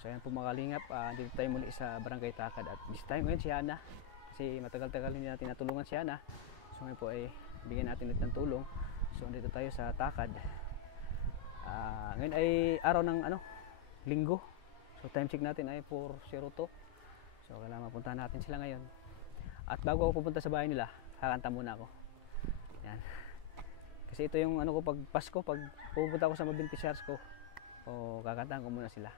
So ayan po mga kalingap, dito tayo muli sa Barangay Takad at bis tayo ngayon si Hana. Kasi matagal-tagal hindi natin natulungan si Hana. So ngayon po ay bigyan natin ulit ng tulong. So dito tayo sa Takad. Ngayon ay araw ng linggo. So time check natin ay 4:02. So kailangan mapuntahan natin sila ngayon. At bago ako pupunta sa bahay nila, kakanta muna ako. Yan. Kasi ito yung ko pag Pasko, pag pupunta ako sa mga beneficiaries ko, o kakantahan ko muna sila.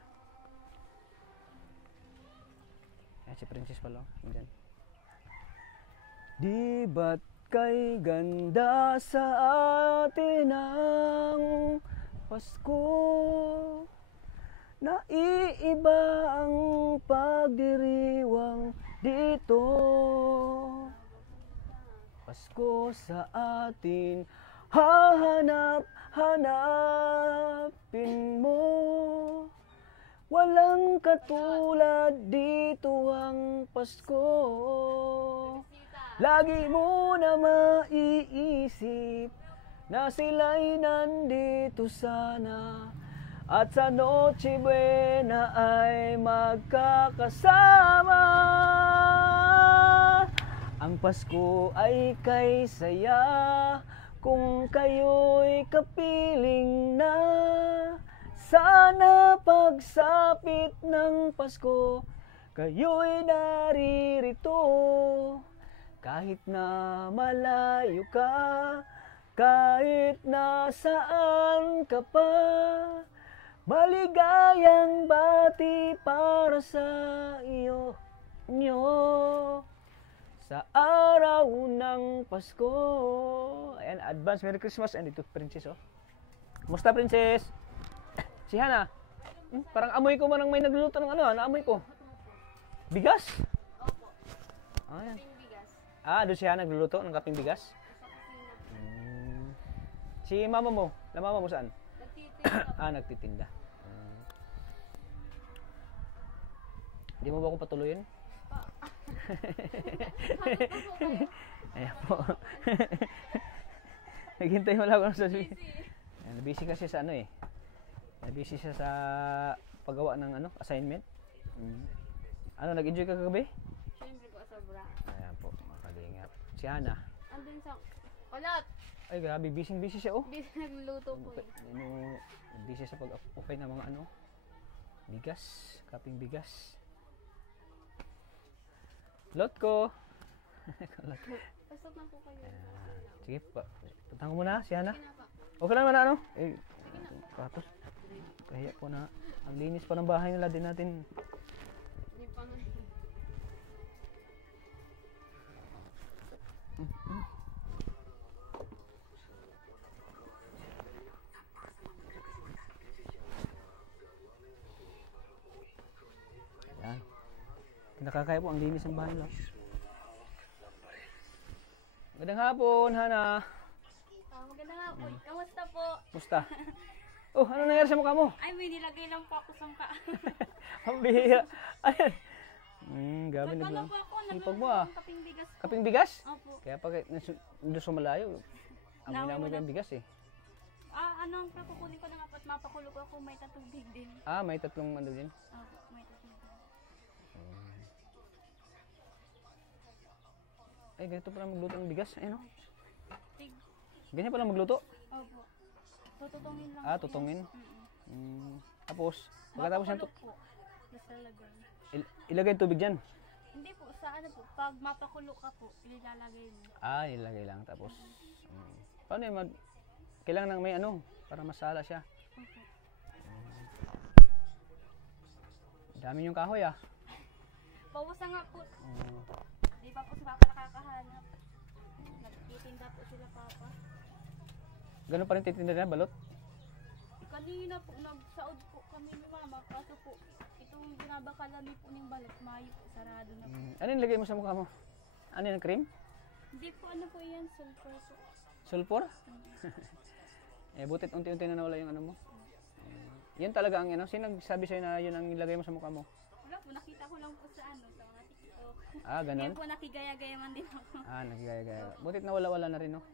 Yan, si Princess pala. Yan. Di ba't kay ganda sa atin ang Pasko? Naiiba ang pagdiriwang dito. Pasko sa atin, hanapin mo. Walang katulad dito ang Pasko. Lagi mo na maiisip na sila'y nandito sana. At sa Noche Buena ay magkakasama. Ang Pasko ay kay saya kung kayo'y kapiling na. Sana pagsapit ng Pasko, kayo'y naririto. Kahit na malayo ka, kahit nasaan ka pa, maligayang bati para sa iyo, sa araw ng Pasko. Ayan, advance Merry Christmas. And ito, Princess, oh. Kumusta, Princess? Si Hana? Parang amoy ko man may nagluluto ng naamoy ko. Bigas? Opo. Ayan. Kaping bigas. Doon si Hana nagluluto ng kaping bigas? Si mama mo? La mama mo saan? Nagtitinda. Nagtitinda. Hindi mo ba ako patuloyin? Ayan po. Naghintay mo lang ako sa sabihin. Busy kasi sa busy siya sa paggawa ng assignment. Nag-enjoy ka kagabi? Siyempre po, sobra. Ayan po, makalingap. Si Hana? Andun sa kalat. Ay, grabe, busy siya, oh. Busy nagluluto po. Busy sa pag-okay ng mga bigas, kaping bigas. Lot ko. Pasok na po kayo. Sige pa. Punta ko muna, si Hana. Sige na po. Okay lang na patos. Kaya po na. Ang linis pa ng bahay nila, din natin. Hindi pa nga. Ayan. Kinakakaya po, ang linis ng bahay nila. Magandang hapon, Hana. Maganda nga po. Kamusta po? Musta? Oh, ano nangyari sa mukha mo? Ay, may nilagay lang po ako sa mukha. Ang bihira. Ayan. Gabi na Nagkano ba? po ako? Sipag mo, Nagkano kaping bigas po. Kaping bigas? Opo. Kaya pag doon sa malayo, amoy ko yung bigas eh. Ang kukunin ko na nga po at mapakulog ako, may tatubig din. May tatlong din. Opo, may tatubig din. Ay, ganito pala magluto ng bigas. Ayun, oh. Tig. Ganyan pala magluto. Opo. Tututungin lang. Tutungin. Mm-mm. Tapos, pagkatapos yan, Mapakulog po. Basta lagay. ilagay tubig dyan. Hindi po, sa po. Pag mapakulog ka po, ilalagay mo. Ilagay lang. Tapos, paano yun? Kailangan ng may para masala siya. Opo. Dami yung kahoy, ah. Bawas na nga po. Di pa po si Papa nakakahanap. Nagtitinda po sila, Papa. Ganun pa rin titinda na, balot? Kanina po, nagsaod po kami ni Mama. Kaso po, itong binabakalan po ng balat, mayo po, sarado na po. Ano yung lagay mo sa mukha mo? Ano yung cream? Hindi po, ano po yan, sulfur po. Sulfur? Butit unti-unti na nawala yung mo. Yan talaga ang sino nagsabi sa'yo na yun ang ilagay mo sa mukha mo? Wala po, nakita ko lang po sa sa mga TikTok. Ganun? Yan po, nakigaya-gaya man din ako. Nagigaya-gaya. Butit na wala-wala na rin, no?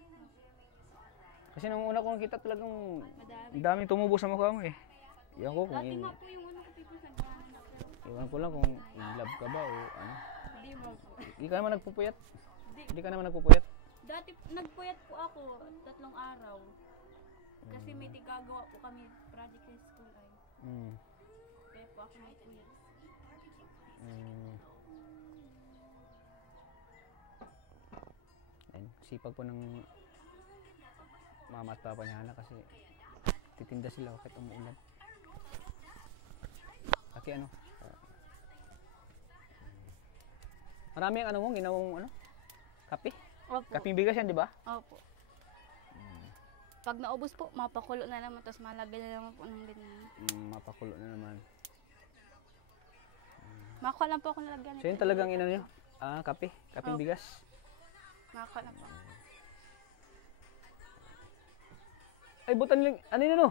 Kasi nung una ko nakita talagang Madami. daming tumubo sa mukha mo eh. Yan ko kung Dati nga po yung una ko people sa gano'n na Iwan ko lang kung in love ka ba o ano. Hindi mo po. Hindi ka naman nagpupuyat. Di, Hindi ka naman nagpupuyat. dati nagpuyat po ako 3 araw. Kasi may tigagawa po kami project sa school ay. Mm. Kaya po ako nagpuyat. Mm. Ayun, sipag po ng mama at papa niya kasi titinda sila kahit umuulan. Kasi ano? Marami ang ano mo, ginawang ano? Kape? Opo. Kaping bigas yan, di ba? Opo. Pag naubos po, mapakulo na naman, tapos malagay na naman po ng ganyan. Mapakulo na naman. Makuha lang po ako nalagyan. So yun talagang ina nyo? Kape? Kaping Opo. bigas? Makuha lang po. Ay, butan lang. Ano yun ano?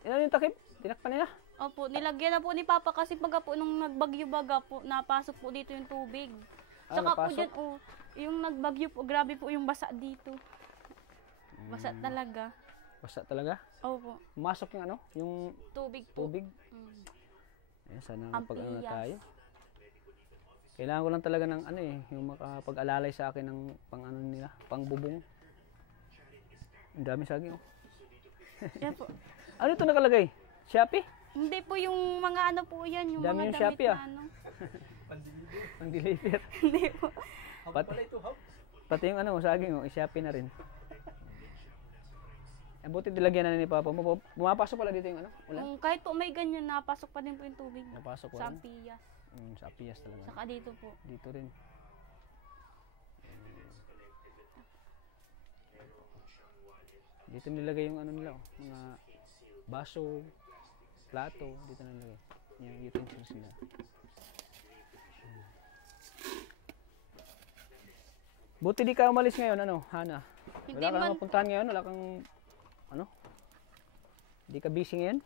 Ano yung takip? Tinakpan nila? Opo, nilagyan na po ni Papa kasi pagka po nung nagbagyo baga po, napasok po dito yung tubig. Tsaka po Napasok? dyan, yung nagbagyo po, grabe po yung basa dito. Basa talaga. Basta talaga? Opo, Pumasok yung ano? Yung tubig po. tubig? Mm. Ayan, sana Ang pag ano na piyas. tayo. Kailangan ko lang talaga ng ano eh, yung makapag-alalay sa akin ng pang ano nila, pang bubong. Ang dami saging oh. Yan po. Ano ito nakalagay? Shopee? Hindi po yung mga ano po yan, yung Dami mga yung damit Shopee, na ah. ano. Pang deliver. Hindi po. Pati yung ano, saging oh, i-Shopee na rin. Buti dilagyan na ni Papa mo. Pumapasok pala dito yung ano, ulan. Kahit po may ganyan, napasok pa din po yung tubig. Napasok Sa ulan. Pias. Sa Apias talaga. Saka dito po. Dito rin. Dito nilagay yung ano nila, oh, mga baso, plato, dito nilagay. Yung utensils nila. Buti di ka umalis ngayon, ano, Hana? Hindi Wala kang man mapuntahan ngayon, wala kang, ano? Di ka busy ngayon?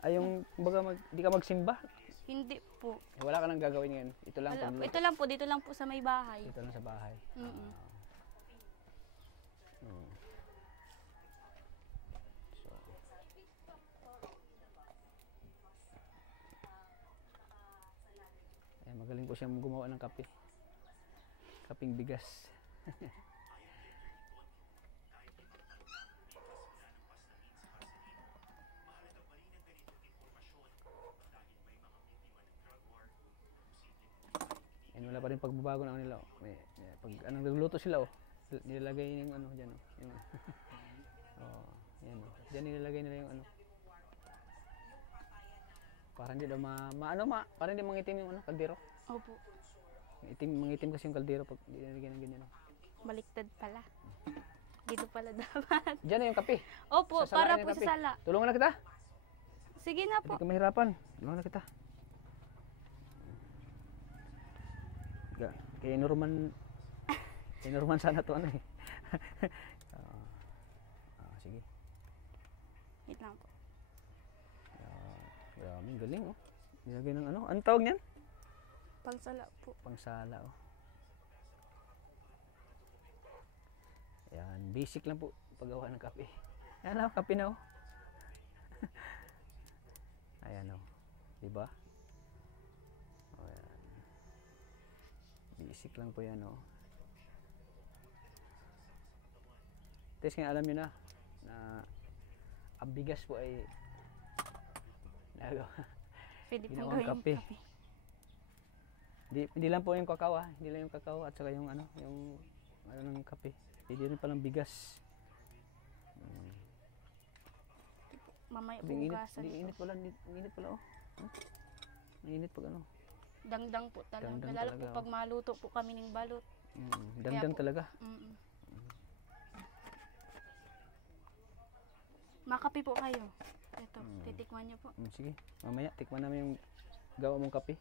Ay, yung, kumbaga, di ka magsimba? Hindi po. Wala ka nang gagawin ngayon. Ito lang, Wala po. pag- Ito lang po, dito lang po sa may bahay. dito lang sa bahay. Mm-mm. Hmm. So, ayan, magaling po siyang gumawa ng kape. Kaping bigas. Ayan, wala pa rin pagbabago ng ano nila. Oh. Pag anong nagluluto sila, oh, nilalagay yung ano dyan. Oh, yung, oh, yan, oh. Diyan nilalagay nila yung ano. Para hindi daw para hindi mangitim yung ano, kaldero. Opo. Mangitim kasi yung kaldero pag nilalagay ng ganyan. Oh. Baliktad pala. Dito pala dapat. Diyan na yung kape. Opo, Sasalain para yung po kape. sa sala. Tulungan na kita. Sige na po. Hindi ka mahirapan. Tulungan na kita. Kay Norman sana to ano eh. Sige. Wait lang po. Grabe, galing oh. Nilagay ng ano? Anong tawag niyan? Pangsala po. Pangsala oh. Yan, basic lang po paggawa ng kape. Yan oh, kape na oh. Ayan oh. Diba? Oh, yan. Basic lang po yan oh. Tapos ngayon alam nyo na ang bigas po ay Pwede pong ginawang gawin kape. kape. Hindi lang po yung kakao ah. Hindi lang yung kakao at saka yung ano ng kape. Pwede rin palang bigas. Mamaya po Ang init, hugasan. init pala, init pala oh. Ang init pag ano. Dangdang po talaga. Dangdang Lalo talaga, po pag maluto po kami ng balot. Dangdang po- talaga. Mm-mm. Makape po kayo. Ito, titikman niyo po. Sige, mamaya tikman namin yung gawa mong kape.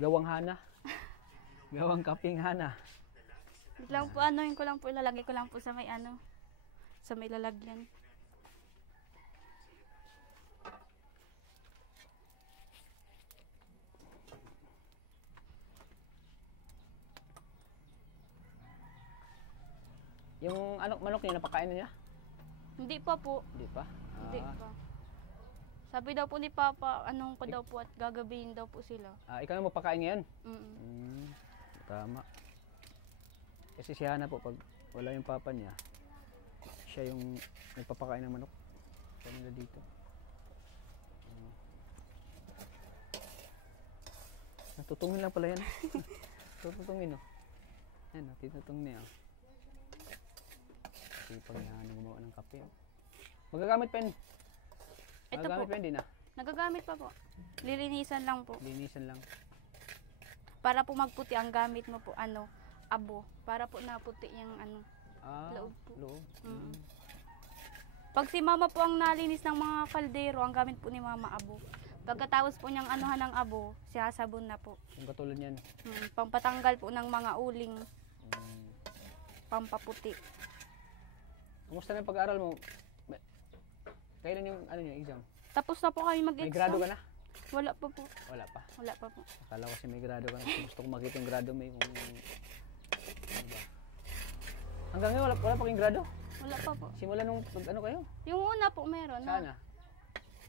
Gawang Hana. Gawang kaping Hana. Wait lang po, ano yun ko lang po, ilalagay ko lang po sa may ano, sa may lalagyan. Yung ano, manok niya, napakain na niya? Hindi pa po. Hindi pa? Hindi pa. Sabi daw po ni Papa, anong ko daw po at gagabihin daw po sila. Ikaw na magpakain ngayon? Mm. Tama. Kasi si Hana po, pag wala yung papa niya, siya yung nagpapakain ng manok. Siya nila dito. Natutungin lang pala yan. Tututungin, oh. Yan, oh, tinutungin niya. Sipag na gumawa ng kape, oh. Magagamit pa yun. Ito Magagamit po. pa yun din, ah. Nagagamit pa po. Lilinisan lang po. Linisan lang. Para po magputi ang gamit mo po, abo. Para po naputi yung loob po. Loob. Mm. Pag si mama po ang nalinis ng mga kaldero, ang gamit po ni mama abo. Pagkatapos po niyang anuhan ng abo, siyasabon na po. Yung katulad yan. Pampatanggal po ng mga uling, pampaputi. Kumusta na yung pag-aaral mo? Kailan yung exam? Tapos na po kami mag-exam. May grado ka na? Wala pa po. Wala pa. Wala pa po. Akala ko kasi may grado ka na. Gusto ko makita yung grado mo kung ano ba. Hanggang ngayon wala pa kayong grado? Wala pa po. Simula nung ano kayo? Yung una po meron. Sana?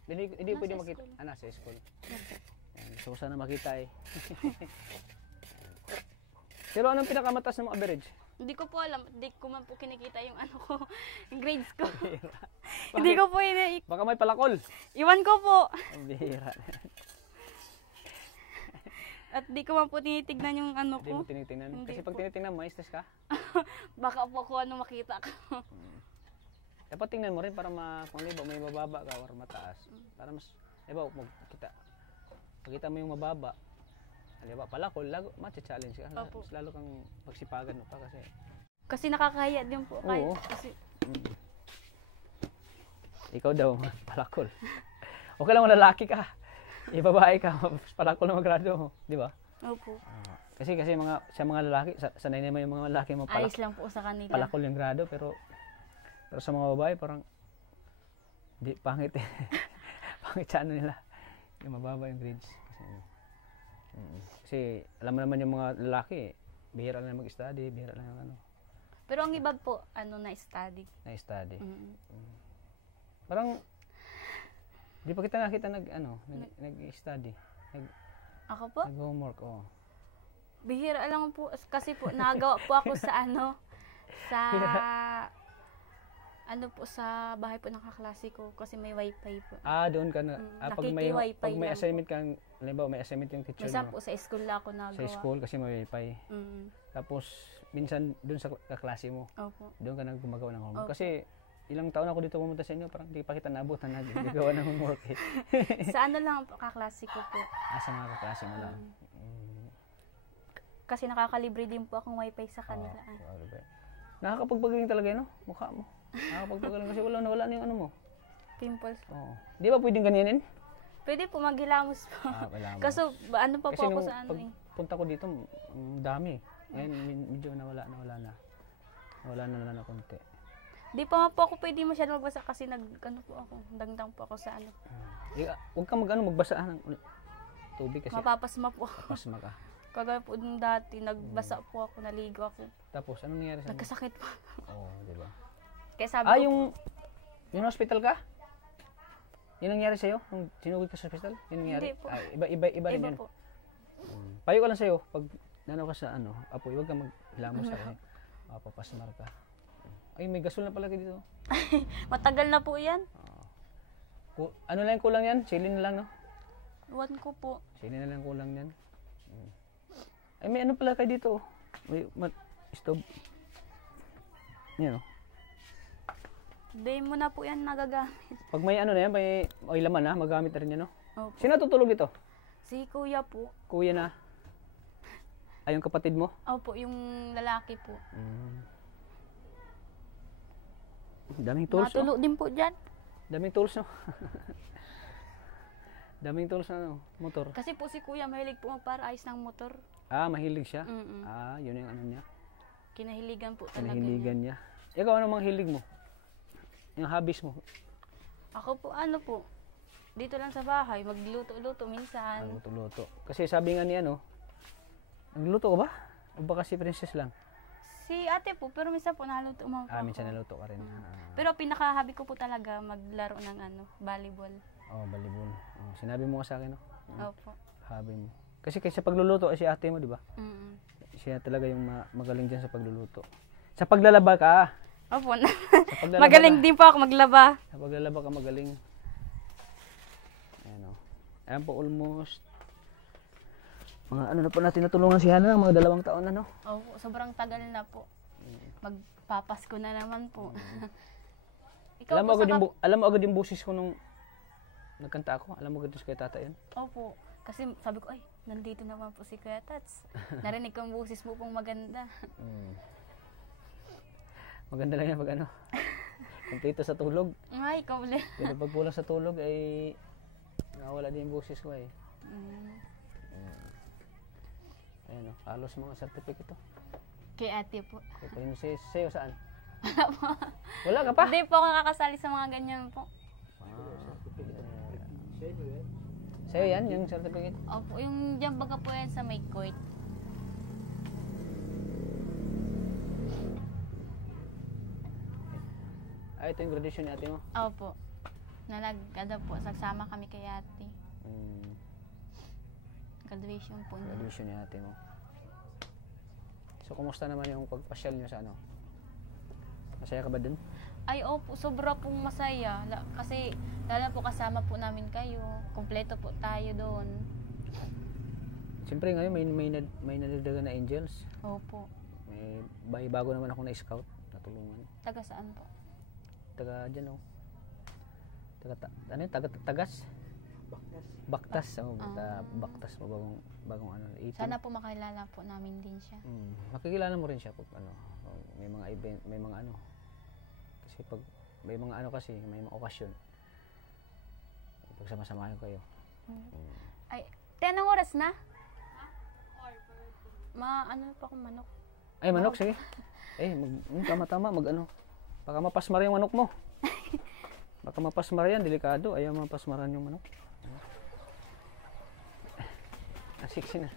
Hindi pwede Nasa makita. school. Nasa school. Okay. Yan, gusto ko sana makita eh. Pero anong pinakamataas ng average? Hindi ko po alam. Hindi ko man po kinikita yung ko, yung grades ko. Bihira. Hindi ko po Baka may palakol. Iwan ko po. Ang bihira. At di ko man po tinitignan yung Hindi ko. mo tinitingnan. Hindi Kasi pag po. tinitingnan mo, stress ka. Baka po kung ano makita ko. Dapat tingnan mo rin para kung halimbawa may mababa ka or mataas. Para mas, halimbawa, pagkita mo yung mababa, halimbawa palakol, matcha-challenge ka. Opo. Mas lalo kang pagsipagan mo pa kasi. Kasi nakakahiya din po. Oo. Kasi, Ikaw daw, palakol. Okay lang, lalaki ka. Ibabae ka, palakol na magrado mo. Di ba? opo. Kasi sa mga lalaki, sanay naman yung mga lalaki mo Ayos lang po sa kanila. palakol yung grado, pero sa mga babae parang di pangit eh. Pangit sa ano nila. Yung mababa yung grades. Kasi alam mo naman yung mga lalaki, bihira lang mag-study, bihira lang yung Pero ang iba po, na-study. na-study. Mm. Parang di pa kita nakita nag-study. Ako po? Nag-homework, oh. Bihira lang po. Kasi po, nagawa po ako sa sa bahay po ng kaklase ko. Kasi may wifi po. Doon ka na. Nakiki-wifi Pag may lang assignment kang, halimbawa may assignment yung teacher Minsan mo. po sa school lang ako nagawa. Sa school kasi may wifi. Mm. Tapos, minsan doon sa kaklase mo, Opo. doon ka gumagawa ng homework. Opo. Kasi, ilang taon ako dito pumunta sa inyo, parang hindi pa kita naabutan na gagawa ng homework eh. Sa lang po, kaklase ko po. Sa mga kaklase mo lang. Kasi nakakalibre din po akong wifi sa kanila. Nakakapagpagaling talaga yun, no? Mukha mo. Nakakapagpagaling kasi wala na yung ano mo. Pimples. Oo. Di ba pwedeng ganyanin? Pwede po, maghilamos po. Wala mo. Kaso, ano pa po Kasi ako nung sa pagpunta ko dito, dami. Ngayon, medyo nawala na. Nawala na konti. Di pa nga po ako pwede masyado magbasa kasi dangdang po ako sa Huwag kang magbasa ng tubig kasi mapapasma po ako. pasma ka. Kagaya po nung dati, nagbasa po ako, naligo ako. Tapos, anong nangyari sa Nagkasakit po. Oo, di ba? Kaya sabi ko, yung hospital ka? Yung nangyari sa'yo? Nung sinugod ka sa hospital? Yung nangyari? Hindi po. Iba rin yun. po. Payo ka lang sa'yo, pag nanaw ka sa apoy, huwag kang maghilamos sa akin. Mapapasmar ka. Ay, may gasol na pala ka dito. Matagal na po yan. Ano lang yung kulang yan? Sili na lang, no? Iwan ko po. Sili na lang kulang yan. Ay, may ano pala kayo dito. May stove. Yan, no? Day mo na po yan nagagamit. Pag may ano na yan, may laman na, magamit na rin yan, no? Opo. Sino tutulog dito? Si kuya po. Kuya na. Ay, yung kapatid mo? Opo, yung lalaki po. Daming tools, Natulog din po dyan. Daming tools, no? Daming tools na, motor. Kasi po si kuya mahilig po magparaayos ng motor. Mahilig siya? Mm-mm. Yun yung ano niya. Kinahiligan po talaga Kinahiligan niya. niya. Ikaw, ano mang hilig mo? Yung hobbies mo? Ako po, dito lang sa bahay, magluto-luto minsan. Luto-luto. Kasi sabi nga niya, nagluto ka ba? O baka si Princess lang? Si ate po, pero minsan po naluto mo po Minsan ako. naluto ka rin. Pero pinaka-hobby ko po talaga maglaro ng volleyball. Oh, balibon. Oh, sinabi mo sa akin, no? Opo. Habi mo. Kasi kaysa pagluluto, ay si ate mo, di ba? Mm. Siya talaga yung magaling dyan sa pagluluto. Sa paglalaba ka. Opo. Sa paglalaba Magaling ka. din po ako maglaba. Sa paglalaba ka magaling. Ayan o. Ayan po almost. Mga ano na po natin natulungan si Hana, mga 2 taon na, no? Opo, sobrang tagal na po. Magpapasko na naman po. Ikaw Alam mo, po agad yung, alam mo agad yung busis ko nung nagkanta ako. Alam mo agad yung kay tata yun. Opo. Kasi sabi ko, ay, nandito naman po si Kuya Tats. Narinig ko ang busis mo pong maganda. Maganda lang yan pag ano. Kumpleto sa tulog. Ay, ikaw ulit. Pero pag kulang sa tulog ay nawala din yung busis ko eh. Ayan o, halos mga certificate ito. Kay ate po. Kaya pa rin sa'yo saan? Wala ka pa? Hindi po ako nakakasali sa mga ganyan po. Sa'yo yan, yung certificate? Opo, yung dyan baga po yan sa may court. Ito yung graduation ni ate mo? Opo. Nalagada po, sagsama kami kay ate. Graduation po niya. Graduation ni ate mo. So, kumusta naman yung pagpasyal nyo sa ano? Masaya ka ba dun? Ay, opo, sobra pong masaya. Kasi, lalo po kasama po namin kayo. Kompleto po tayo doon. Siyempre ngayon may nadagdagan na angels. Opo. May bago naman ako na scout na tulungan. Taga saan po? Taga dyan o. Ano yun? Tagas? Baktas. Oh, Baktas mo bagong ano. 18. Sana po makilala po namin din siya. Makikilala mo rin siya pag ano. May mga event, may mga ano. Kasi pag may mga ano kasi, may mga okasyon. Pag sama-samahin kayo. Ay, anong oras na? Ano pa akong manok? Ay, manok, sige. Tama-tama, mag-ano. Baka mapasmara yung manok mo. Baka mapasmara yan, delikado. Ayaw mapasmaran yung manok. Siksi na.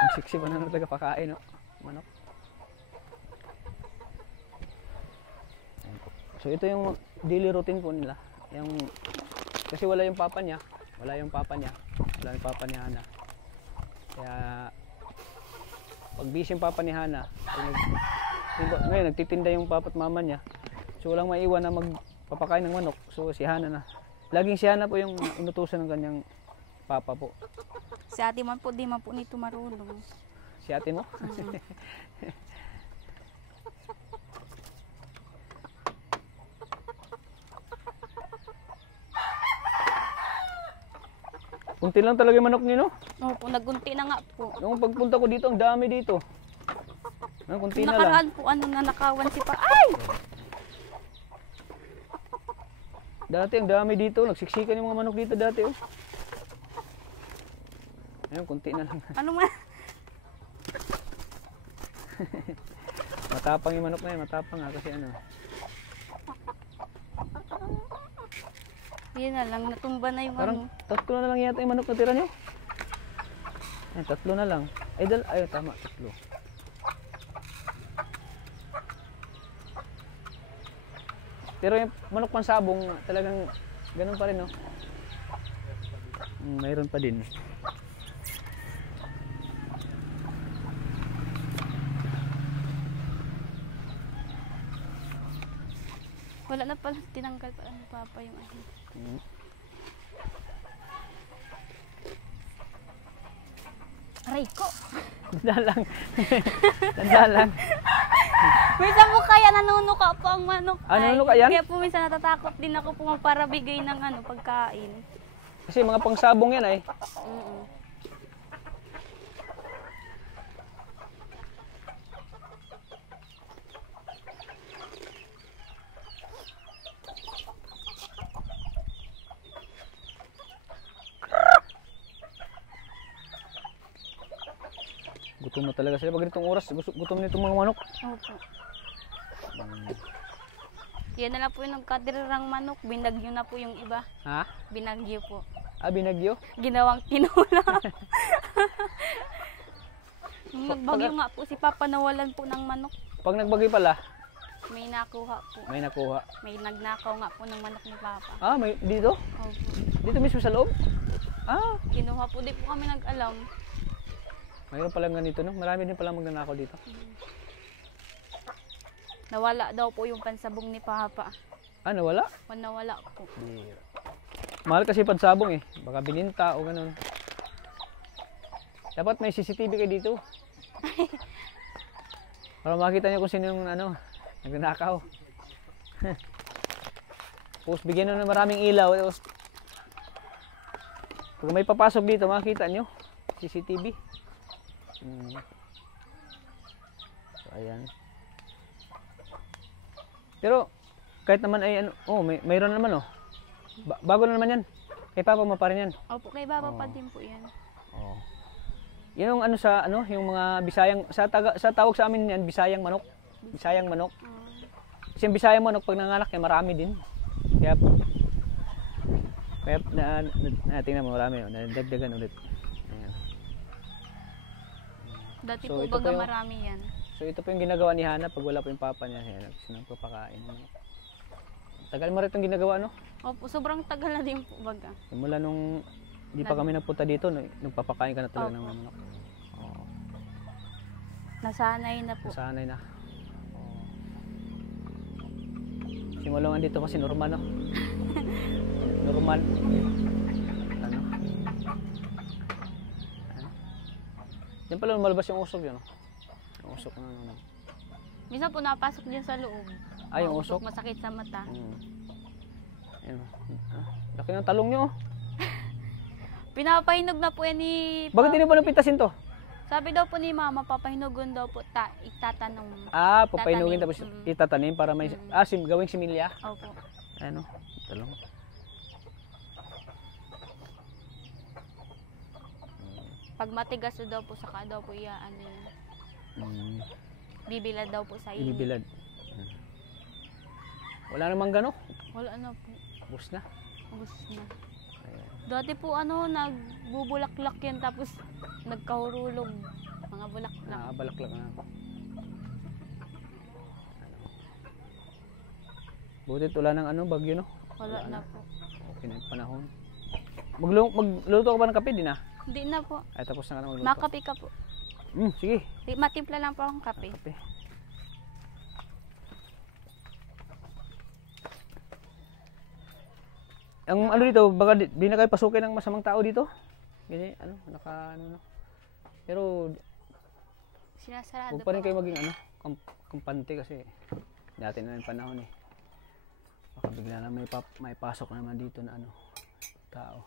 Ang siksi pa na talaga pakain, no? Manok. So, ito yung daily routine po nila. Kasi wala yung papa niya. Wala yung papa niya ni Hana. Kaya, pag busy yung papa ni Hana, ngayon nagtitinda yung papa at mama niya. So walang maiwan na magpapakain ng manok. So si Hana na. Laging si Hana po yung inutusan ng kanyang papa po. Si ate man po, di man po nito marunong. Si ate mo? Kunti lang talaga yung manok niyo, no? Opo, nagunti na nga po. Nung pagpunta ko dito, ang dami dito. Kunti na lang. Nakaraan po, nanakawan si pa. Ay! Dati ang dami dito, nagsiksikan yung mga manok dito dati, oh. Ayun, kunti na lang. Ano man? Matapang yung manok na yun, matapang nga kasi ano. Yan na lang, natumba na yung Parang 3 na lang yata yung manok na tira nyo. Ay, 3 na lang. Ay, tama, 3. Pero yung manok pansabong, talagang ganun pa rin, no? Mayroon pa din. Wala na pala, tinanggal pala ni Papa yung ano. Aray ko! Tanda lang. Tanda lang. Minsan po kaya nanunuka po ang manok. Nanunuka yan? Kaya po minsan natatakot din ako po magparabigay ng pagkain. Kasi mga pangsabong yan ay. Gutom na talaga sila. Pag ganitong oras, gutom na itong mga manok. Opo. Yan na lang po yung nagkadirang manok. Binagyo na po yung iba. Ha? Binagyo po. Binagyo? Ginawang tinula. Nung nagbagyo nga po si Papa, nawalan po ng manok. Pag nagbagyo pala, May nakuha po. May nakuha. May nagnakaw nga po ng manok ni Papa. Ah, may dito? Opo. Dito mismo sa loob? Ah, Kinuha po, di po kami nag-alam. mayroon palang ganito, no? Marami din palang magnanakaw dito. Nawala daw po yung pansabong ni Papa. Ah, nawala? Nawala po. Bira. Mahal kasi pansabong eh. Baka bininta o ganun. Dapat may CCTV kayo dito. Para makita niyo kung sino yung nagnanakaw. Tapos bigyan nyo ng maraming ilaw. Tapos, pag may papasok dito, makita nyo. CCTV. So, ayan. Pero, kahit naman ay mayroon naman bago na naman yan. Kay Papa mo pa rin yan. Opo, kay Papa pa din po yan. Oh. Yan yung yung mga Bisayang, sa tawag sa amin yan, Bisayang manok. Bisayang manok. Kasi yung Bisayang manok, pag nanganak yan, marami din. Kaya tingnan mo, marami. Nadagdagan ulit. Ayan. Dati So, po ito baga po yung- marami yan. So ito po yung ginagawa ni Hana pag wala po yung papa niya. Ayan, nagpapakain. Tagal mo rin itong ginagawa, no? Opo, sobrang tagal na din po baga. Simula nung hindi pa kami nagpunta dito, nagpapakain ka na talaga ng manok. Oo. Nasanay na po. Nasanay na. Oo. Simulangan dito kasi normal, no? Normal. Ano? Yan pala lumalabas yung usok yun, no? Yung usok na Minsan po napasok din sa loob. yung usok? Masakit sa mata. Ayan. Laki ng talong nyo. Pinapahinog na po yan ni Bakit hindi pa napintasin to? Sabi daw po ni Mama, papahinugon daw po, itatanong. Papainugin tapos Tatanim. itatanim para may gawing similya. Opo. Ano? Talong. Pag matigas daw po, saka daw po ano yan. Bibilad daw po sa inyo. Ibibilad. Wala namang gano. Wala na po. Bus na. Gusto na. Ayan. Dati po nagbubulaklak yan tapos nagkahurulog. Mga bulaklak. Nakabalaklak na ako. Butit wala ng bagyo, no? Wala na po. Okay na yung panahon. Magluto ka ba ng kape din, ah? Hindi na po. Ay, tapos na ka na magluto. Makape ka po. Sige. Matimpla lang po akong kape. Kape. Ang dito, baka di na kayo pasukin ng masamang tao dito. Ganyan, no. Pero, Sinasarado huwag pa rin po. kayo maging, kampante kasi dati na yung panahon eh. Baka bigla na may pasok naman dito na tao.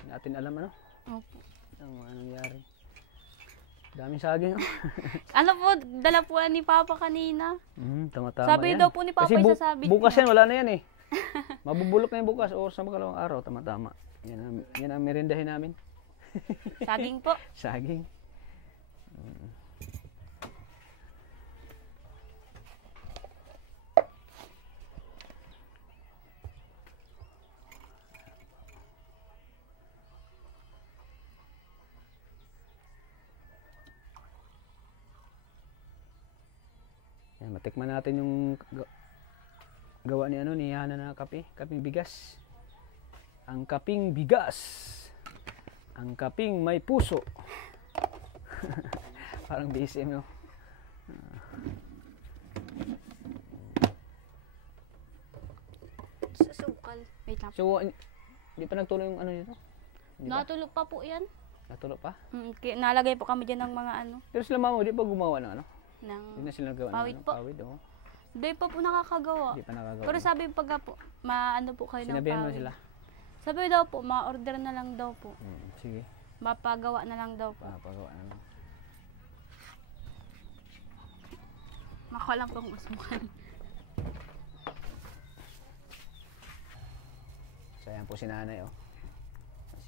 Hindi natin alam, Opo. ang mga nangyari. Daming saging, Ano po, dala po ni Papa kanina. Tama-tama Sabi yan. daw po ni Papa, Kasi isasabit bukas niya. yan, wala na yan eh. Mabubulok na yung bukas o sa magalawang araw, tama-tama. Yan ang merindahin namin. Saging po. Saging. Yan, matikman natin yung gawa ni Hana na kape, kaping bigas. Ang kaping bigas. Ang kaping may puso. Parang BSM, no? Sa sukal. Wait lang. So, hindi pa nagtuloy yung dito? Hindi ba? Natulog pa po yan. Natulog pa? Nalagay po kami dyan ng mga Pero sila mama, di pa gumawa ng ng Hindi na sila nagawa Pawid ng po. pawid, oh. Hindi pa po nakakagawa. Hindi pa nakagawa. Pero sabi pagka po, po kayo ng Sinabihan mo pawid. sila? Sabi daw po, ma-order na lang daw po. Sige, Mapagawa na lang daw po. pagawa na lang. Makuha lang pong usmukan. So, ayan po si nanay, oh.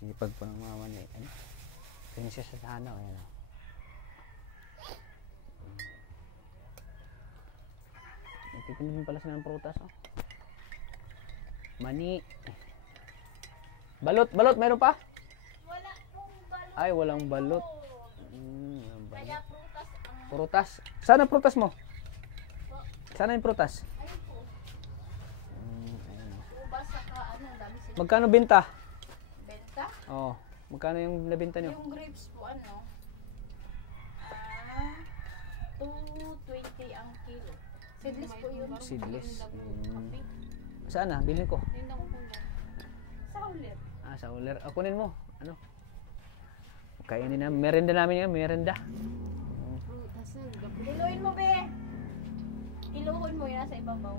Sipag po ng mama niya. Princess sa Hana, ayan, oh. Nagtitinda din pala sila ng prutas, oh. Mani. Balot, meron pa? Wala pong balot. Ay, walang balot. Walang balot. Prutas. Saan ang prutas mo? Sana yung prutas. Ubas saka ano, dami sila. Magkano benta? Benta? Oo. Magkano yung nabenta nyo? Yung grapes po ano? 220 ang kilo. Seedless po yun. Seedless. Saan na? Bilhin ko. Yun lang po lang. Sa ulit. Sa uler. Kunin mo. Ano? Kainin na. Merenda namin yan. Merenda. Kiluhin mo, be. Kiluhin mo yan sa ibabaw.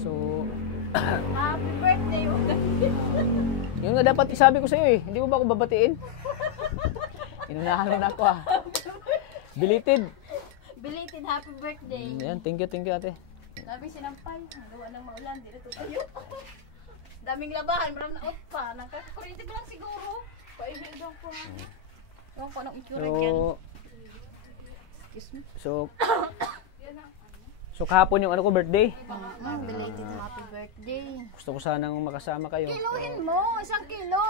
So, Happy birthday, yun nga dapat isabi ko sa'yo eh. Hindi mo ba ako babatiin? Inunahan mo na ako ah. Belated. Belated happy birthday. Yan, thank you ate. Daming sinampay. Gawa ng maulan, di na tayo. Daming labahan, marang naot pa. Nagkakakurente ko lang siguro. Paibig daw po. Ewan ko anong itsura dyan. Excuse me. So kahapon yung ano ko birthday. Belated happy birthday. Gusto ko sanang makasama kayo. Kiluhin mo, 1 kilo.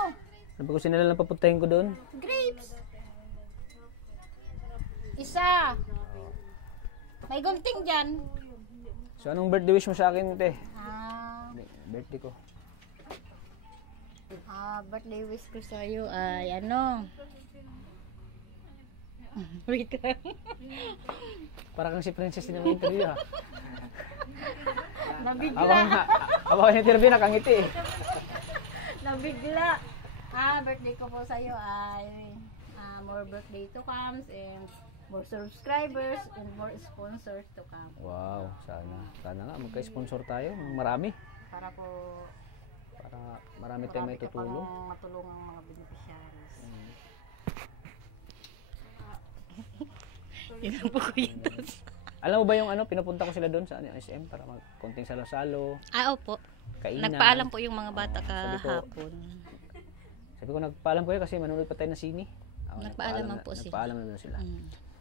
Sabi ko sinala lang papuntahin ko doon. Grapes. Isa. May gunting dyan. So anong birthday wish mo sa akin, te? Birthday ko. Birthday wish ko sa'yo ay ano? Wait lang. Para kang si Princess na may interview ha. Nabigla. Abang interview nakangiti eh. Nabigla. Birthday ko po sa'yo ay more birthday to come and more subscribers and more sponsors to come. Wow, sana nga magka-sponsor tayo, marami. Para po Para marami tayong may tutulong. Matulungan ang mga beneficiaries. Ilan po ko yun. Alam mo ba yung ano, pinapunta ko sila doon sa SM para mag-konting salo-salo. Opo. Kainan. Nagpaalam po yung mga bata kahapon. Sabi ko nagpaalam ko kasi manonood pa tayo ng sine. Nagpaalam po sila. Nagpaalam na sila.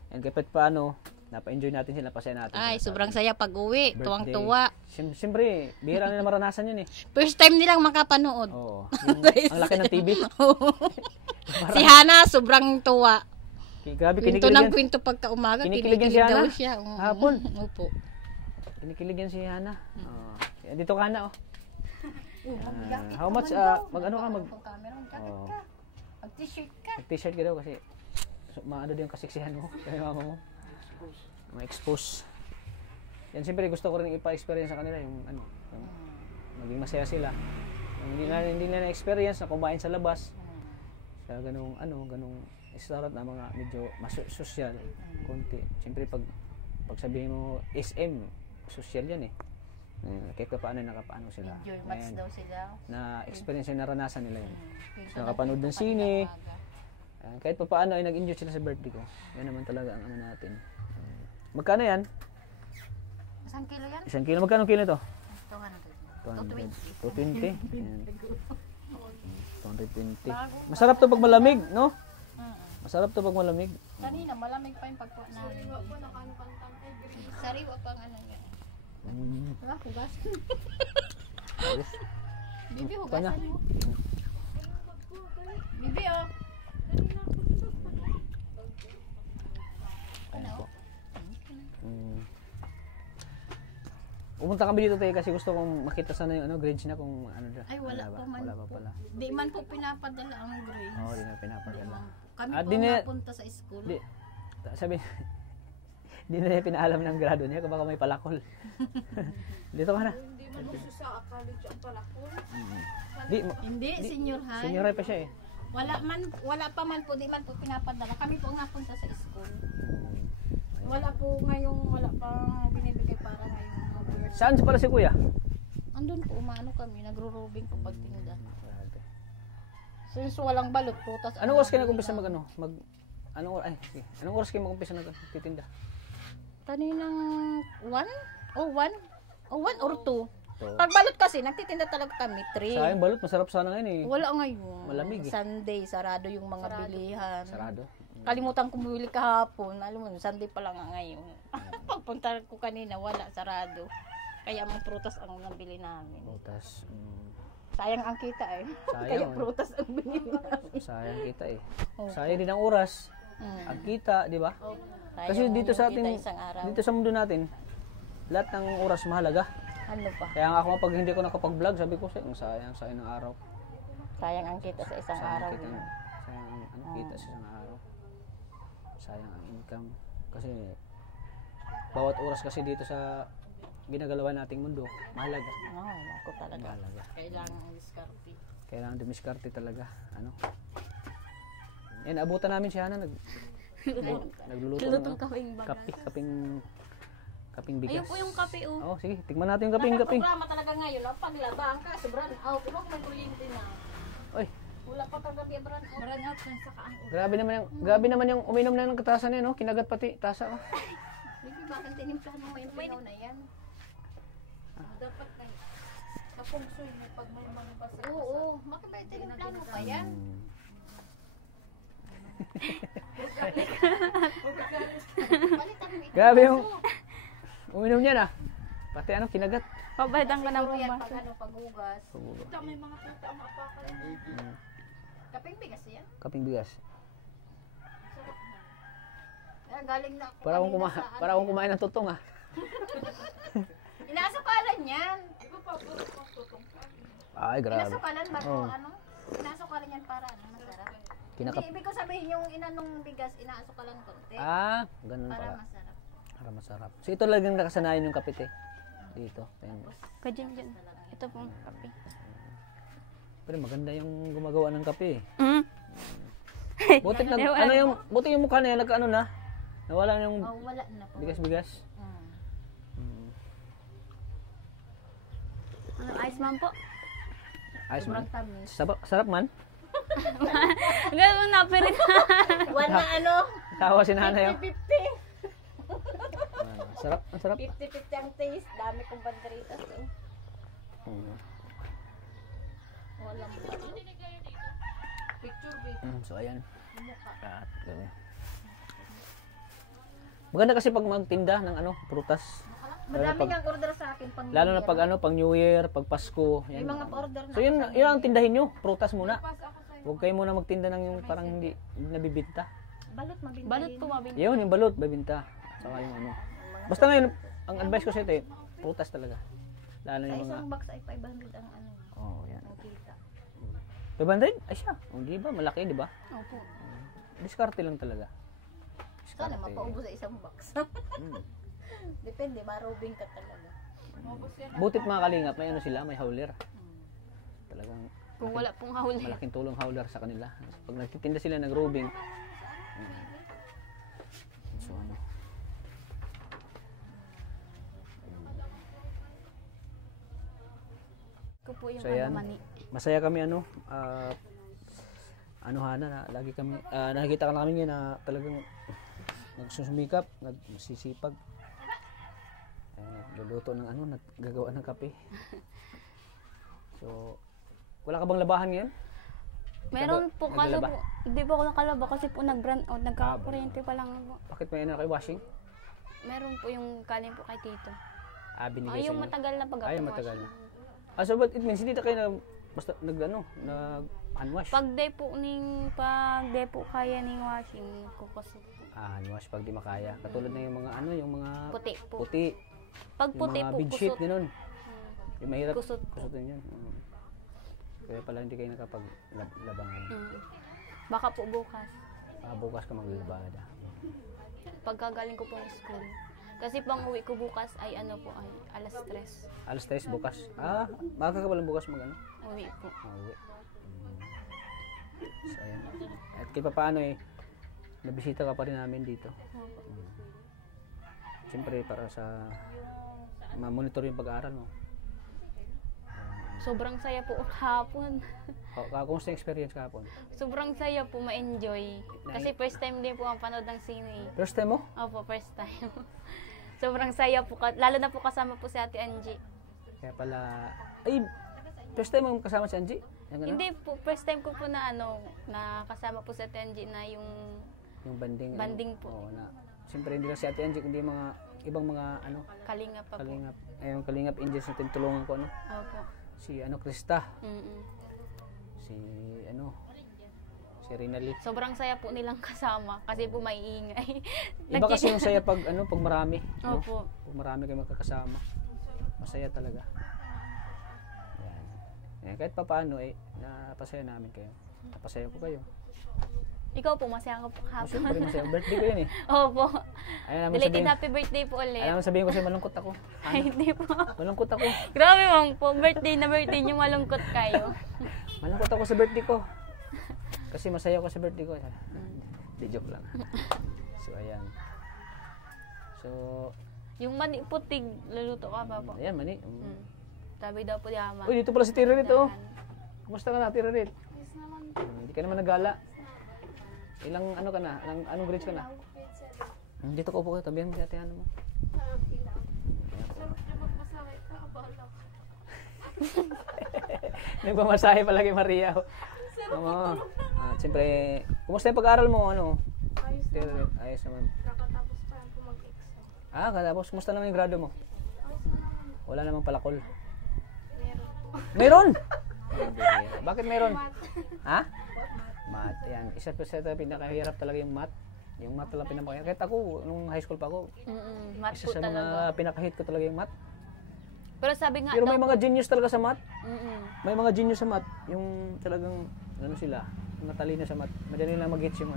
And kahit paano, napa-enjoy natin sila, pasaya natin. Ay, sobrang saya pag-uwi. Birthday. Tuwang-tuwa. Siyempre, bihira na maranasan yun eh. First time nilang makapanood. Oo. Ang laki ng TV. Si Hana, sobrang tuwa. Grabe, Kwento kinikilig ng yan. kwento pagka umaga. Kinikilig yan si daw Hana. siya. Hapon. Opo. Kinikilig yan si Hana. Dito ka na oh. How much, mag-ano ka, Mag-t-shirt ka. Mag-t-shirt ka daw kasi maano din yung kasiksihan mo kay mama mo. Ma-expose. Yan siyempre gusto ko rin ipa-experience sa kanila yung ano, yung maging masaya sila. Yung hindi na experience na kumain sa labas. Sa ganung restaurant na mga medyo social, konti. Siyempre pag sabihin mo SM, social yan eh. Kahit paano nakapaano sila. Enjoy much daw sila. Na experience yung naranasan nila yun. So, nakapanood ng sine. Kahit paano ay nag-enjoy sila sa birthday ko. Yan naman talaga ang ano natin. Magkano yan? 1 kilo yan? 1 kilo. Magkano kilo to? 220. 220. Yan. 220. Masarap to pag malamig, no? Masarap to pag malamig. Kanina, malamig pa yung pagkuha namin. Sariwa pang ano yan. Hugasan. Bibi, hugasan mo. Bibi, oh. Pumunta kami dito tayo kasi gusto kong makita sana yung grades na kung ano dyan. Ay, wala pa man Wala pa pala. Di man po pinapadala ang grades. Oo, di na pinapadala. Kami At po di na- napunta sa school. Sabi, di na niya pinaalam ng grado niya kung baka may palakol. Dito ka na. Hindi man gusto sa college ang palakol. Hindi, senior high. Senior high pa siya eh. Wala pa man po, di man po pinapadala. Kami po napunta sa school. Wala pang binibigay para ngayong birthday. Saan pala si kuya? Andun po, umano kami, nagro-robing po pagtinda. Since walang balot, putas. Anong oras kayo nag-umpisa anong oras kayo mag-umpisa nagtitinda? Kaninang 1? O 1 or 2. So, Pag balot kasi, nagtitinda talaga kami, 3. sayang balot, masarap sana ngayon eh. Wala ngayon. Malamig eh. Sunday, sarado yung mga bilihan. Sarado. Kalimutan ko bumili kahapon. Alam mo, Sunday pa lang nga ngayon. Pagpunta ko kanina, wala, sarado. Kaya mga prutas ang nabili namin. Prutas. Sayang ang kita eh. Sayang, Kaya eh. prutas ang binili namin. Sayang kita eh. Okay. Sayang din ang oras. Ang kita, di ba? Kasi Sayang dito yung sa kita ating, isang araw. dito sa mundo natin, lahat ng oras mahalaga. Ano pa? Kaya nga ako pag hindi ko nakapag-vlog, sabi ko sayang ng araw. Sayang ang kita sa isang araw. Sayang ang kita sa isang araw. Sayang ang income. Kasi bawat oras kasi dito sa ginagalawan nating mundo, mahalaga. Oo, ako talaga. Mahalaga. Kailangan ang diskarte. Kailangan dumiskarte talaga. Ano? Yan, abutan namin si Hana. Nagluluto ng Lutong kaping bagas. kaping bigas. Ayun po yung kape oh. Oh, sige, tikman natin yung kaping. Programa talaga ngayon, ang paglabang ka, sobrang out. Huwag may kuryente na. Oy, Wala pa kagabi, brand out. Maran out kan sa kaang grabe naman yung uminom na ng katasan niya, no? Kinagat pati tasa. Oh. Bibi, bakit tinimplahan mo yung pinaw na yan? dapat ay kapungsoy mo pag may mga basa. Oo, bakit ba tinimplahan mo pa yan? Palitan mo ito. Grabe yung uminom niya na. Pati ano, kinagat. Pabalitan ko ng Siguro yan pumaso. pag ano, paghugas. Ito may mga puta ang apakan. Kaping bigas yan. Kaping bigas. Galing na ako. Para akong kanina sa para akong kumain ng tutong ah. Inasukalan yan. Iba pa po kung tutong ka. Ay, grabe. Inasukalan bago Oo. ano? Inasukalan yan para ano, masarap. Kinakap. Hindi, ibig ko sabihin yung inanong bigas, inaasukalan konti. Ah, ganun Para pala. masarap. Para masarap. So ito lang yung nakasanayan yung kapite. Dito. Ayan. Kajim dyan. Ito pong kape. Pero maganda yung gumagawa ng kape. Mm. Buti Ewan. ano yung buti yung mukha niya nagkaano na. Nawala na yung Oh, wala na po. bigas-bigas. Mm. Ano, ice man po? Ayos man. Sobrang tamis. Sarap man. Ganun na, pero One na ano? Tawa si nanay. Oh. 50-50. Sarap, ang sarap. 50-50 ang taste. Dami kong banderitas. Wala mo. Picture ba? So ayan. At ganyan. Maganda kasi pag magtinda ng ano, prutas. Madami ang order sa akin pang Lalo na pag ano, pang New Year, pag Pasko. may Yan. mga order na. So yun ang tindahin nyo, prutas muna. Pas ako sa'yo. Huwag kayo muna magtinda ng yung parang hindi nabibinta. Balot mabinta. balot po mabinti. Yun, yung balot, babinta. Saka yung ano. Basta ngayon, ang advice ko sa ito, prutas talaga. Lalo Sa yung mga... isang box ay 500 ang ano. Oh, yan. Ang kita. 500? Ay siya. Oh, di ba? Malaki, di ba? Opo. Diskarte lang talaga. Sana Diskarte. mapaubos sa isang box. Hmm. Depende, marubing ka talaga. Mabos yan. Butit mga kalingap, may ano sila, may howler. Talagang Kung wala pong hawli. malaking tulong howler sa kanila. Pag nagtitinda sila nag-robing. So ano. Ko po yung So, yan. ano mani. Masaya kami ano, ano Hana, na lagi kami, nakikita ka namin ngayon na talagang nagsusumikap, nagsisipag. Nagluluto ng ano, naggagawa ng kape. So, wala ka bang labahan ngayon? Meron po Naglalaba? kaso po. Hindi po ako nakalaba kasi po nag-brand out. Nagkakakuryente pa lang po. Bakit may ano kayo washing? Meron po yung kanin po kay Tito. Binigay Ay, sa yung inyo. matagal na pag Ay, yung matagal na. So but it means hindi na kayo na, basta nag-unwash? Pag day po kaya ning washing, kukusot po. Unwash pag di makaya. Katulad na yung mga ano, yung mga Puti po. puti. Pag Yung puti mga po, bedsheet, kusot. ganun. Yung mahirap. Kusot po. Kusutin yun. Kaya pala hindi kayo nakapaglabangan. Baka po bukas. Bukas ka maglabada. Pagkagaling ko po ng school. Kasi pang uwi ko bukas ay ano po ay alas 3. Alas 3 bukas. Baka ka palang bukas mag ano? Uwi po. Uwi. So ayan. At kaya paano nabisita ka pa rin namin dito. Siyempre para sa ma-monitor yung pag-aaral mo. Sobrang saya po kahapon. Kumusta yung experience kahapon? Sobrang saya po ma-enjoy. Kasi first time din po ang panood ng sine. First time mo? Opo, first time. Sobrang saya po. Lalo na po kasama po si Ate Angie. Kaya pala, first time mo kasama si Angie? Yung ano? Hindi po, first time ko po na na kasama po si Ate Angie na yung Yung banding. banding po. Oo, siyempre hindi lang si Ate Angie, kundi mga ibang mga Kalinga pa po. kalingap. Yung kalingap angels na tinutulungan ko Opo. Si Krista. Mm-mm. Si Si Rinali. Sobrang saya po nilang kasama kasi po may ingay. Iba kasi yung saya pag pag marami, no? Opo. Pag marami kayo magkakasama. Masaya talaga. Yan. Yan, kahit papaano napasaya namin kayo. Napasaya ko kayo. Ikaw po, masaya ka po hapon. Siyempre masaya. Birthday ko yun eh. Opo. Ayaw naman Belated sabihin. happy birthday po ulit. Ayaw naman sabihin ko kasi malungkot ako. Ay, hindi po. Malungkot ako. Grabe mong po, birthday na birthday niyo, malungkot kayo. Malungkot ako sa birthday ko. Kasi masaya ko sa birthday ko. Di joke lang. So ayan. So, Yung mani putig, luluto ka pa po. ayan mani. Sabi daw po di ama. Uy, dito pala si Tira Rit oh. Kumusta ka na, Tira Rit? Hindi ka naman nagala. Ilang ano ka na? Anong grades ka na? Dito ko po kayo, tabihan mo si ate ano mo. Nagmamasahe pala kay Maria. Oo. Siyempre, kumusta yung pag-aaral mo? Ano? Tira Rit, ayos naman. Kakatapos pa po mag-exam. Katapos, kumusta naman yung grado mo? Wala namang palakol. Meron? Bakit meron? Ha? Math. Yan. Isa pa sa pinakahirap talaga yung math. Yung math talaga pinakahirap. Kahit ako, nung high school pa ako, Math isa po sa mga talaga. pinakahit ko talaga yung math. Pero sabi nga Pero daw may mga genius talaga sa math. Mm-mm. May mga genius sa math. Yung talagang, ano sila, matalino sa math. Madali lang mag-gets yung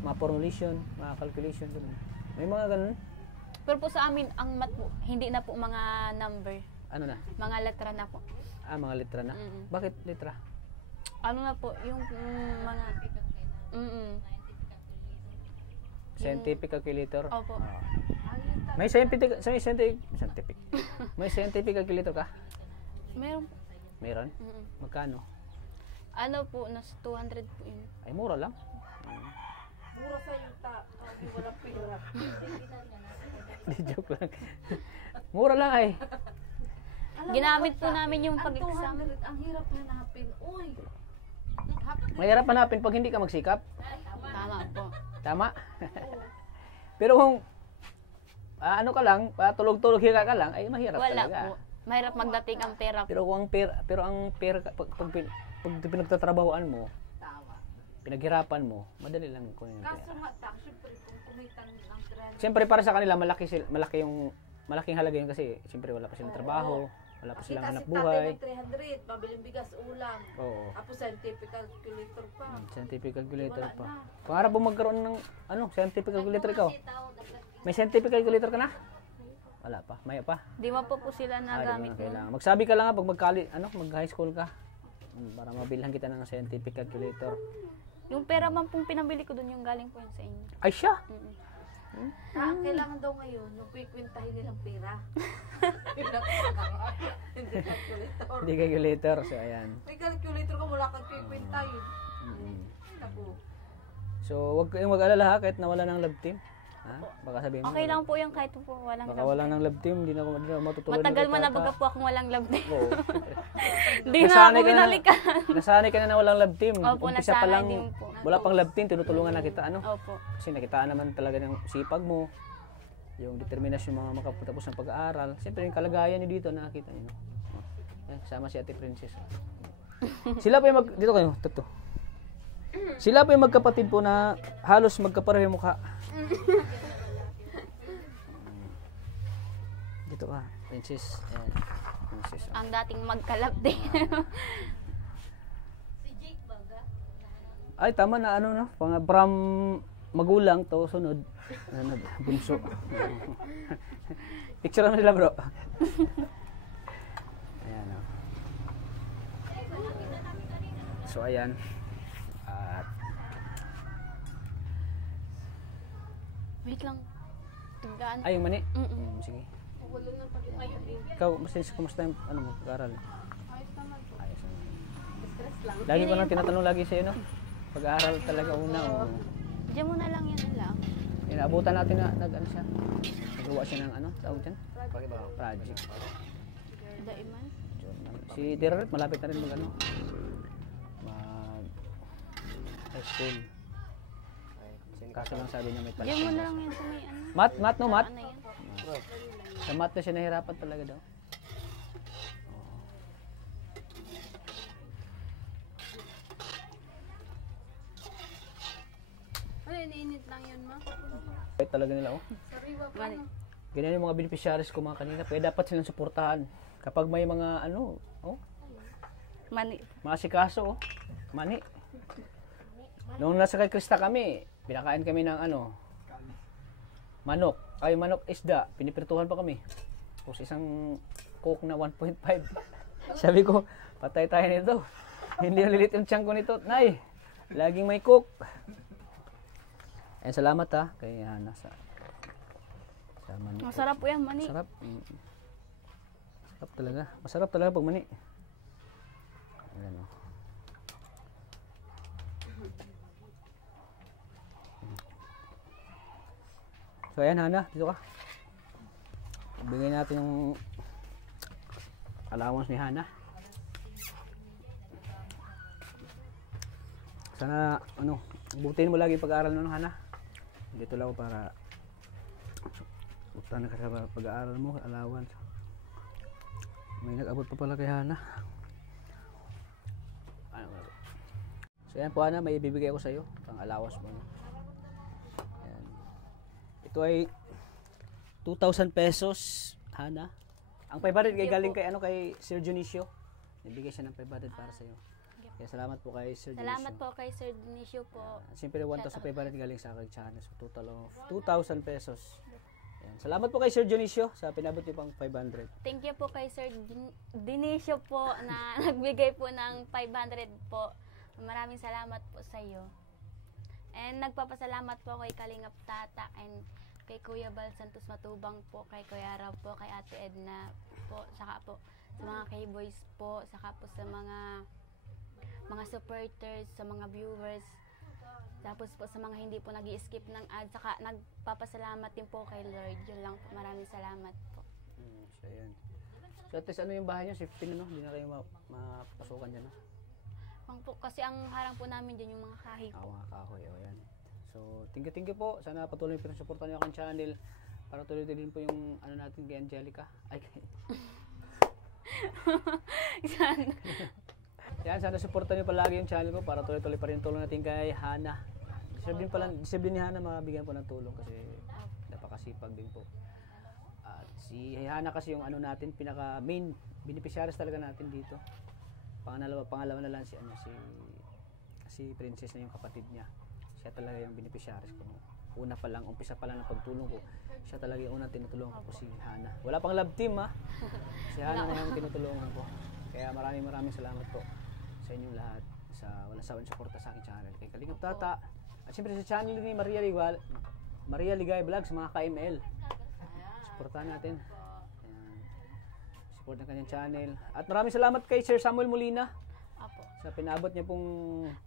mga formulation, mga calculation. Ganun. May mga ganun. Pero po sa amin, ang math po, hindi na po mga number. Ano na? Mga letra na po. Mga litra na. Mm-mm. Bakit litra? Ano na po, yung mga... Scientific calculator. Opo. May scientific calculator ka? Meron po. Meron? Mm-mm. Magkano? Ano po, nas 200 po yun. Ay, mura lang. Mura sa yung walang pera. Di joke lang. Mura lang ay. Ginamit po namin yung Ang pag-exam. 200, ang hirap hanapin. Uy! Mahirap hanapin pag hindi ka magsikap. Tama po. Tama? Pero kung ano ka lang, tulog-tulog higa ka lang, ay mahirap Wala talaga. po. Mahirap magdating ang pera po. Pero ang pera pag pinagtatrabahuan mo, pinaghirapan mo, madali lang kunin yung Kaso pera. nga, syempre kung kumitan ng 300. Siyempre para sa kanila malaking halaga yun kasi siyempre wala pa silang trabaho, wala pa silang hanap buhay. Kita si tatay ng 300, pabiling bigas, ulam. Oo. Tapos scientific calculator pa. Scientific calculator Wala pa. na. Pangarap mo magkaroon ng scientific calculator ikaw? May scientific calculator ka na? Wala pa. May pa. Di mo po sila Di nagamit mo na nun. kailangan. Magsabi ka lang pag mag-high school ka. Para mabilhan kita ng scientific calculator. Yung pera man pong pinabili ko dun, yung galing po yun sa inyo. Ay siya! Mm-mm. Kailangan daw ngayon, yung kwikwintahin nilang pera. Hindi calculator. Hindi calculator. So, ayan. May calculator ka, wala kang kwikwintahin. Naku. So, wag kayong mag-alala ha, kahit nawala ng love team. Ha? Baka sabihin mo. Okay lang po yung kahit po walang Baka love. wala ng love team, hindi na ako matutulad. Matagal ng mo na tata. baga po akong walang love din. Oo. Hindi na ako binalikan. Nasanay ka na walang love team. Opo, Umpisa pa nasanay lang, din po. wala pang love team, tinutulungan na kita. Ano? Opo. Kasi nakitaan naman talaga ng sipag mo, yung determinasyon mga makapagtapos ng pag-aaral. Siyempre yung kalagayan niyo dito, nakakita niyo. Yan, kasama si Ate Princess. Sila pa yung dito kayo, toto. Sila pa yung magkapatid po na halos magkapareho yung mukha. Dito ka, Princess. Ayan, Princess. Ang dating magkalab din. Ay, tama na ano na, from magulang to sunod. Ano, bunso. Picture mo nila, bro. Ayan, oh. So, ayan. At, Wait lang. Tigaan. ay, yung mani. Mm-mm. Sige. Ikaw, kumusta yung ano mo, pag-aaral? Ayos naman. Lagi ko nang tinatanong lagi sa'yo, no? Pag-aaral talaga una. O, Diyan mo na lang yan lang. inaabutan natin na ano siya. Nagawa siya ng ano, tawag dyan? Project. Daiman. Si Derek, malapit na rin mag ano, mag high school. Kaso lang sabi niya may Diyan mo pala. na lang yan sa may ano. Math, no, math? Ano yan? Sa math na siya nahirapan talaga daw. lang yun, ma. Kahit talaga nila, oh. Sariwa pa. Mani. Ganyan yung mga beneficiaries ko mga kanina. Kaya dapat silang suportahan. Kapag may mga ano, oh, Mani. masikaso, oh. Mani. Nung nasa kay Krista kami, pinakain kami ng ano, manok. Ay, manok isda. Pinipirtuhan pa kami. Tapos isang coke na 1.5. Sabi ko, patay tayo nito. Hindi nalilit yung tiyan ko nito. Nay, laging may coke. Ayan, salamat ha. Kay Hana sa mani. Masarap po yan, mani. Masarap. Masarap talaga. Masarap talaga pag mani. Ayan, oh. So ayan Hana, dito ka. Bigay natin yung allowance ni Hana. Sana ano, butin mo lagi pag-aaral mo Hana. Dito lang ako para buktan ka sa pag-aaral mo, allowance. May nag-abot pa pala kay Hana. So yan po Hana, may ibibigay ako sa iyo, pang allowance mo. Ayan. Ito ay 2,000 pesos, Hana. Ang 500 kay galing kay ano kay Sir Dionisio. Nibigay siya ng 500 para sa iyo. Kaya salamat po kay Sir Dionisio. Salamat po kay Sir Dionisio po. Siyempre 1,500 galing sa aking channel. So total of 2,000 pesos. Ayan. Salamat po kay Sir Dionisio sa pinabot niyo pang 500. Thank you po kay Sir Dionisio po na nagbigay po ng 500 po. Maraming salamat po sa iyo. And nagpapasalamat po kay Kalingap Tata and kay Kuya Bal Santos Matubang po, kay Kuya Rab po, kay Ate Edna po, saka po sa mga K-boys po, saka po sa mga supporters, sa mga viewers, tapos po sa mga hindi po nag-i-skip ng ads, saka nagpapasalamat din po kay Lord. Yun lang po, maraming salamat po. So ayan. So at least ano yung bahay niyo, safety na no? Hindi na kayo mapasukan dyan no? Po, kasi ang harang po namin dyan yung mga kahoy po. Mga kahoy, o yan. So thank you po. Sana patuloy po supportan niyo akong channel para tuloy din po yung ano natin kay Angelica. Ay, yan, sana supportan niyo palagi yung channel ko para tuloy-tuloy pa rin yung tulong natin kay Hana. Deserve din ni Hana mabigyan po ng tulong kasi napakasipag din po. At si Hana kasi yung ano natin, pinaka main beneficiaries talaga natin dito. Pangalawa na lang si Princess na yung kapatid niya. Siya talaga yung beneficiaries ko. Umpisa pa lang ng pagtulong ko. Siya talaga yung unang tinutulungan ko si Hana. Wala pang love team ha. Si Hana na yung tinutulungan ko. Kaya maraming salamat po sa inyong lahat sa walang sawang suporta sa aking channel. Kay Kalingap Tata. At siyempre sa channel ni Maria Ligay Vlogs, mga KML. Suportahan natin. Ayan. Support ng kanyang channel. At maraming salamat kay Sir Samuel Molina. Apo. Sa pinabot niya pong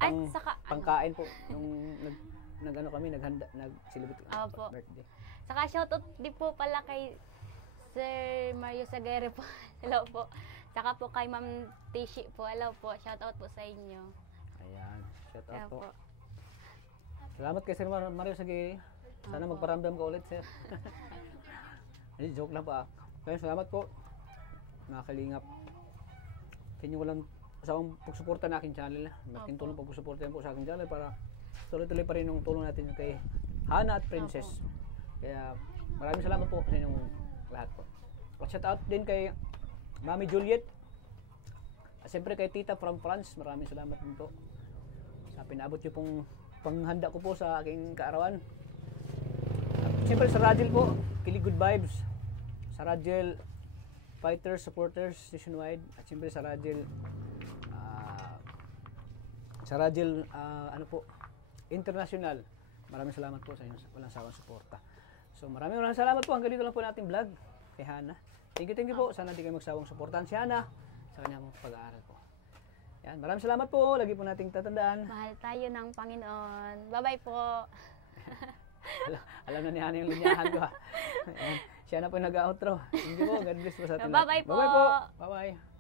Ay, saka, pangkain po. Nung nag-celebrate Apo. birthday. Saka shoutout din po pala kay Sir Mario Sagere po. Hello po. Saka po kay Ma'am Tishi po. Hello po. Shoutout po sa inyo. Ayan. Shout out Hello po. po. Salamat kay Sir Mario Sagiri. Sana magparamdam ka ulit, Sir. Hindi, joke lang pa. Kaya salamat po. Mga Kalingap. Kanya walang usawang pagsuporta na aking channel. Malaking tulong pagsuporta po sa aking channel para tuloy-tuloy pa rin yung tulong natin kay Hana at Princess. Kaya maraming salamat po sa inyong lahat po. At shout out din kay Mami Juliet. At siyempre kay Tita from France. Maraming salamat din po sa pinabot yung pong panghanda ko po sa aking kaarawan. At siyempre sa Rajel po, Kilig Good Vibes. Sa Rajel Fighters, Supporters, Nationwide. At siyempre sa Rajel ano po, International. Maraming salamat po sa inyo sa walang sawang suporta. So maraming salamat po. Hanggang dito lang po natin vlog kay Hana. Thank you po. Sana di kayo magsawang suportahan si Hana sa kanyang pag-aaral po. Yan, maraming salamat po. Lagi po nating tatandaan. Mahal tayo ng Panginoon. Bye-bye po. Alam na ni Hana yung linyahan ko ha. Ayan, siya na po nag-outro. Thank you po. God bless po sa atin. Bye-bye po. Bye-bye po. Bye-bye.